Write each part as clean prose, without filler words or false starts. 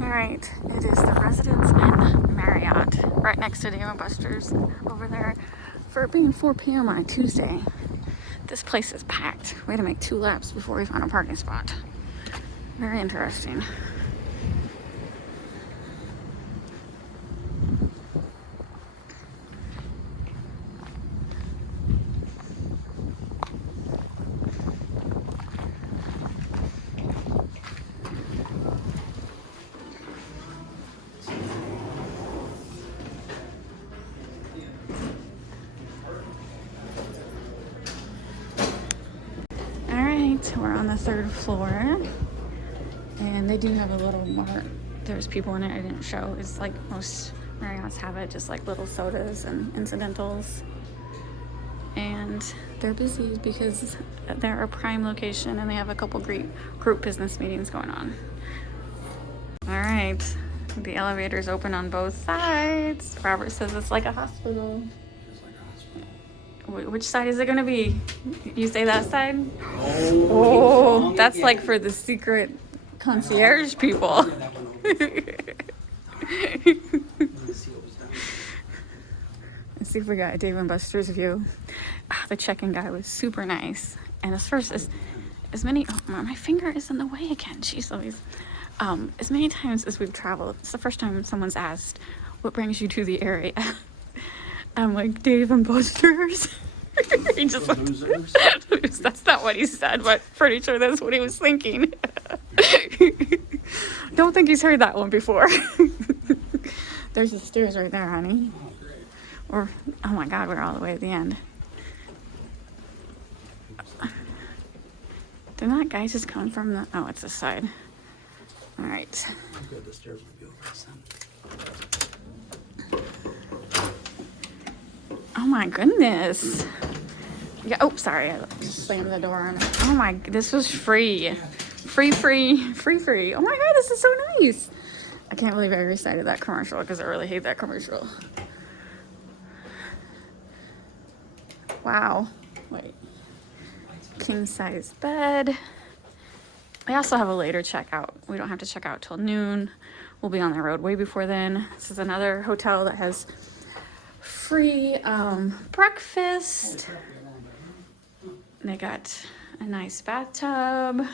Alright, it is the Residence Inn Marriott, right next to Dave & Buster's over there. For it being 4 p.m. on a Tuesday, this place is packed. We had to make 2 laps before we found a parking spot. Very interesting. We're on the 3rd floor, and they do have a little more. There's people in it I didn't show. It's like most Marriotts have it, just like little sodas and incidentals. And they're busy because they're a prime location and they have a couple great group business meetings going on. All right, the elevator's open on both sides. Robert says it's like a hospital. Which side is it gonna be? You say that side? Oh, that's like for the secret concierge people. Let's see if we got a Dave & Buster's view. The check-in guy was super nice. And as many, oh, my finger is in the way again. Jeez Louise. As many times as we've traveled, it's the first time someone's asked, what brings you to the area? I'm like, Dave & Buster's. He just that's not what he said, but pretty sure that's what he was thinking. Don't think he's heard that one before. There's the stairs right there, honey. Or, oh my God, we're all the way at the end. Didn't that guy just come from the, oh, it's this side. All right. Good, the stairs might be over us then. Oh my goodness. Yeah, oh, sorry, I slammed the door on it. Oh my, this was free. Free. Oh my God, this is so nice. I can't believe I recited that commercial because I really hate that commercial. Wow. Wait. King size bed. I also have a later checkout. We don't have to check out till noon. We'll be on the road way before then. This is another hotel that has free breakfast. They got a nice bathtub.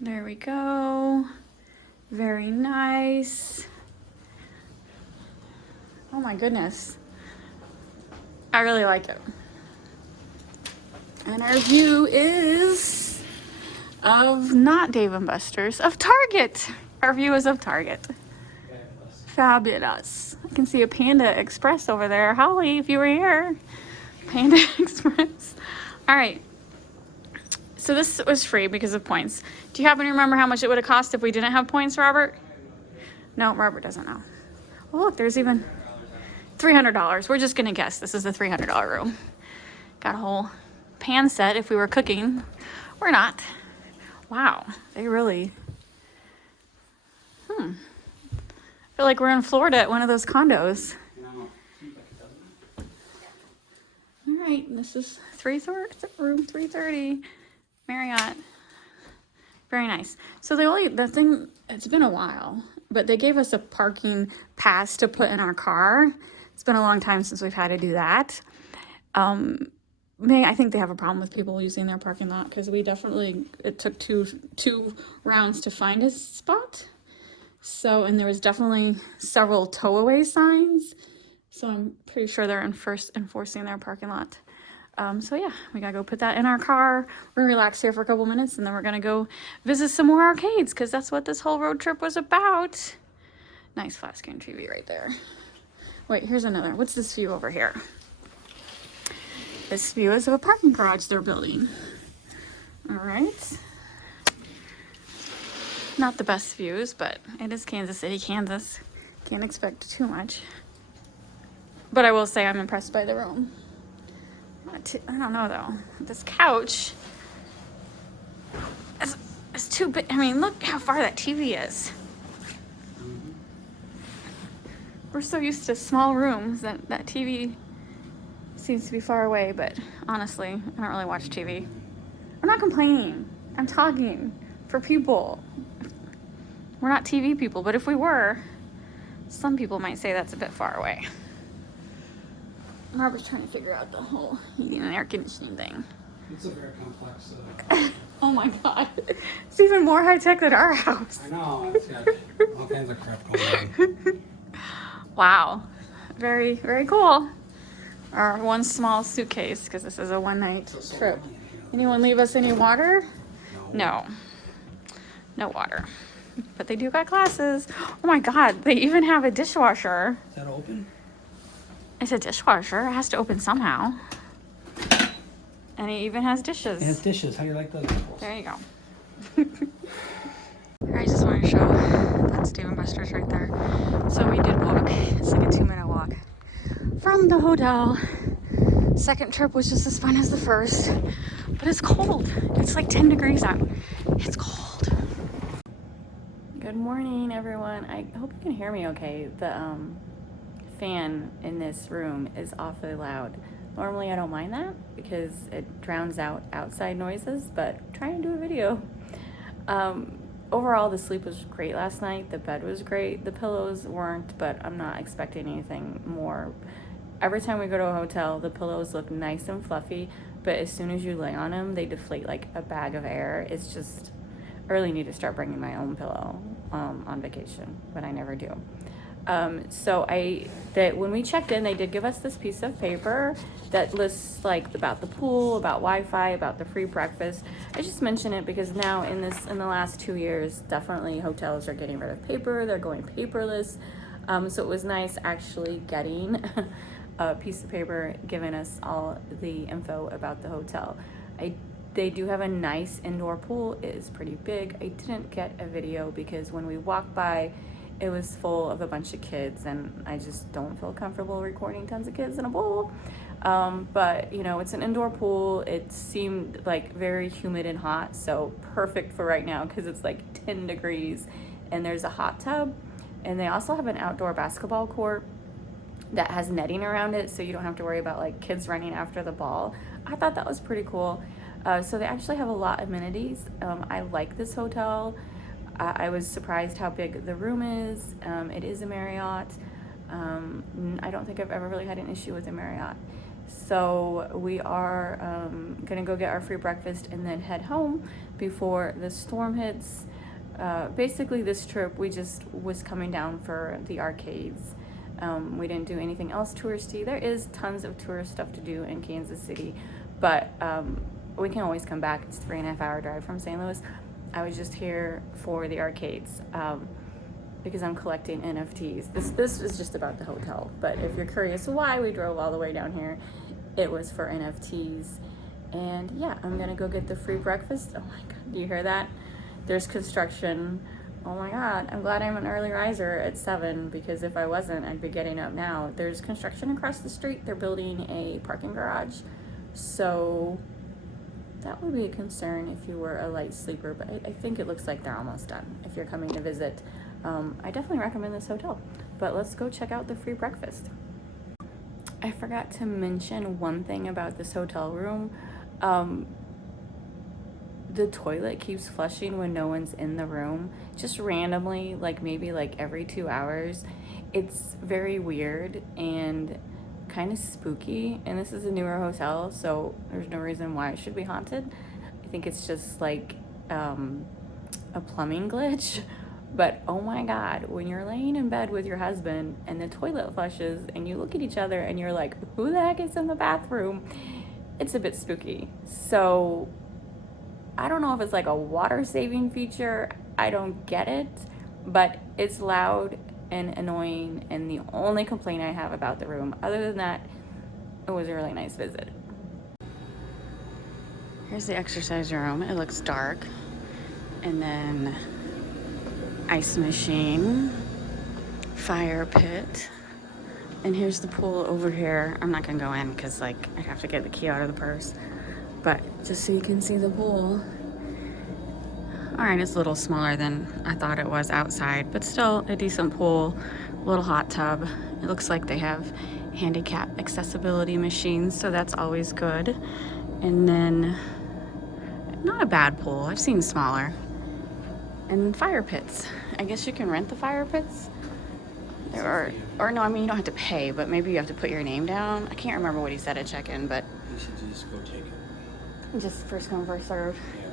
There we go. Very nice. Oh my goodness. I really like it. And our view is of not Dave & Buster's, of Target. Our view is of Target. Fabulous. I can see a Panda Express over there. Holly, if you were here. Panda Express. All right. So this was free because of points. Do you happen to remember how much it would have cost if we didn't have points, Robert? No, Robert doesn't know. Oh, look, there's even $300. We're just going to guess this is the $300 room. Got a whole pan set if we were cooking. We're not. Wow. They really... I feel like we're in Florida at one of those condos. All right, this is room 330, Marriott. Very nice. So it's been a while, but they gave us a parking pass to put in our car. It's been a long time since we've had to do that. I think they have a problem with people using their parking lot because it took two rounds to find a spot. So, and there was definitely several tow-away signs. So I'm pretty sure they're enforcing their parking lot. So yeah, we gotta go put that in our car. We're gonna relax here for a couple minutes and then we're gonna go visit some more arcades because that's what this whole road trip was about. Nice flat screen TV right there. Wait, here's another. What's this view over here? This view is of a parking garage they're building. All right. Not the best views, but it is Kansas City, Kansas. Can't expect too much. But I will say I'm impressed by the room. I don't know though. This couch is too big. I mean, look how far that TV is. We're so used to small rooms that TV seems to be far away, but honestly, I don't really watch TV. I'm not complaining. I'm talking for people. We're not TV people, but if we were, some people might say that's a bit far away. Robert's trying to figure out the whole heating and air conditioning thing. It's a very complex. Oh my god. It's even more high tech than our house. I know. It's got all kinds of crap going on. Wow. Very, very cool. Our one small suitcase, because this is a one-night trip. Anyone leave us any water? No. No water. But they do got glasses. Oh my god, they even have a dishwasher. Is that open? It's a dishwasher. It has to open somehow. And it even has dishes. It has dishes. How do you like those? There you go. I just want to show that's Dave and Buster's right there. So we did walk. It's like a 2-minute walk from the hotel. Second trip was just as fun as the first, but it's cold. It's like 10 degrees out. It's cold. Good morning, everyone. I hope you can hear me okay. The fan in this room is awfully loud. Normally I don't mind that because it drowns out outside noises, but trying to do a video. Overall, the sleep was great last night. The bed was great. The pillows weren't, but I'm not expecting anything more. Every time we go to a hotel, the pillows look nice and fluffy, but as soon as you lay on them, they deflate like a bag of air. It's just, I really need to start bringing my own pillow on vacation, but I never do. When we checked in, they did give us this piece of paper that lists like about the pool, about Wi-Fi, about the free breakfast. I just mention it because now in the last 2 years, definitely hotels are getting rid of paper. They're going paperless. So it was nice actually getting a piece of paper giving us all the info about the hotel. They do have a nice indoor pool. It is pretty big. I didn't get a video because when we walked by, it was full of a bunch of kids, and I just don't feel comfortable recording tons of kids in a pool. But you know, it's an indoor pool. It seemed like very humid and hot, so perfect for right now because it's like 10 degrees, and there's a hot tub, and they also have an outdoor basketball court that has netting around it, so you don't have to worry about like kids running after the ball. I thought that was pretty cool. So they actually have a lot of amenities. I like this hotel. I was surprised how big the room is. It is a Marriott. I don't think I've ever really had an issue with a Marriott. So we are gonna go get our free breakfast and then head home before the storm hits. Basically this trip, we just was coming down for the arcades. We didn't do anything else touristy. There is tons of tourist stuff to do in Kansas City, but we can always come back. It's a 3.5 hour drive from St. Louis. I was just here for the arcades because I'm collecting NFTs. This is just about the hotel, but if you're curious why we drove all the way down here, it was for NFTs. And yeah, I'm gonna go get the free breakfast. Oh my God, do you hear that? There's construction. Oh my God, I'm glad I'm an early riser at 7 because if I wasn't, I'd be getting up now. There's construction across the street. They're building a parking garage. So that would be a concern if you were a light sleeper, but I think it looks like they're almost done if you're coming to visit. I definitely recommend this hotel, but let's go check out the free breakfast. I forgot to mention one thing about this hotel room. The toilet keeps flushing when no one's in the room, just randomly, like maybe like every 2 hours. It's very weird and kind of spooky, and this is a newer hotel, so there's no reason why it should be haunted. I think it's just like a plumbing glitch. But oh my God, when you're laying in bed with your husband and the toilet flushes and you look at each other and you're like, who the heck is in the bathroom? It's a bit spooky. So I don't know if it's like a water saving feature. I don't get it, but it's loud and annoying, and the only complaint I have about the room. Other than that, it was a really nice visit. Here's the exercise room. It looks dark. And then ice machine, fire pit, and here's the pool over here. I'm not gonna go in because like I have to get the key out of the purse, but just so you can see the pool. All right, it's a little smaller than I thought it was outside, but still a decent pool, little hot tub. It looks like they have handicap accessibility machines, so that's always good. And then not a bad pool. I've seen smaller. And fire pits. I guess you can rent the fire pits. Or no, I mean, you don't have to pay, but maybe you have to put your name down. I can't remember what he said at check-in, but You should just go take it. just first come, first serve. Yeah.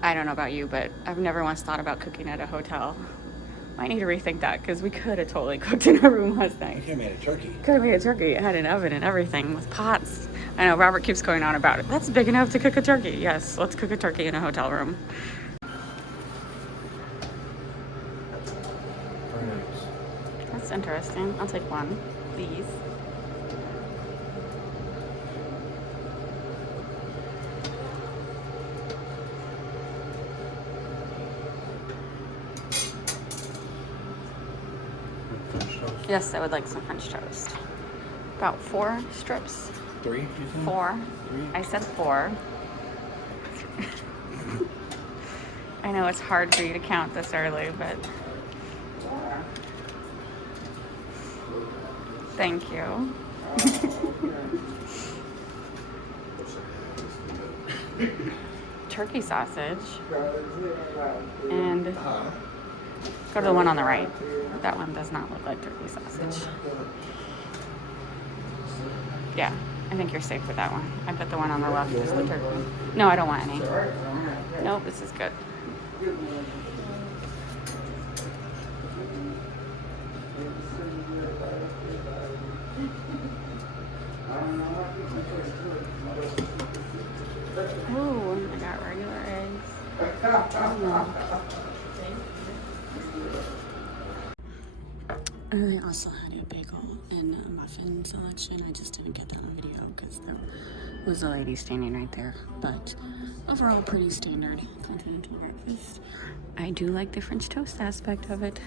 I don't know about you, but I've never once thought about cooking at a hotel. Might need to rethink that because we could have totally cooked in our room last night. You could have made a turkey. Could have made a turkey. It had an oven and everything with pots. I know Robert keeps going on about it. That's big enough to cook a turkey. Yes, let's cook a turkey in a hotel room. Very nice. That's interesting. I'll take one, please. French toast. Yes, I would like some French toast. About 4 strips. 3, you think? 4. 3? I said 4. I know it's hard for you to count this early, but thank you. Turkey sausage. And go to the one on the right. That one does not look like turkey sausage. Yeah, I think you're safe with that one. I bet the one on the left is the turkey. No, I don't want any. Nope, this is good. Ooh, I got regular eggs. And they also had a bagel and a muffin selection. I just didn't get that on video because there was a lady standing right there. But overall, pretty standard continental breakfast. I do like the French toast aspect of it.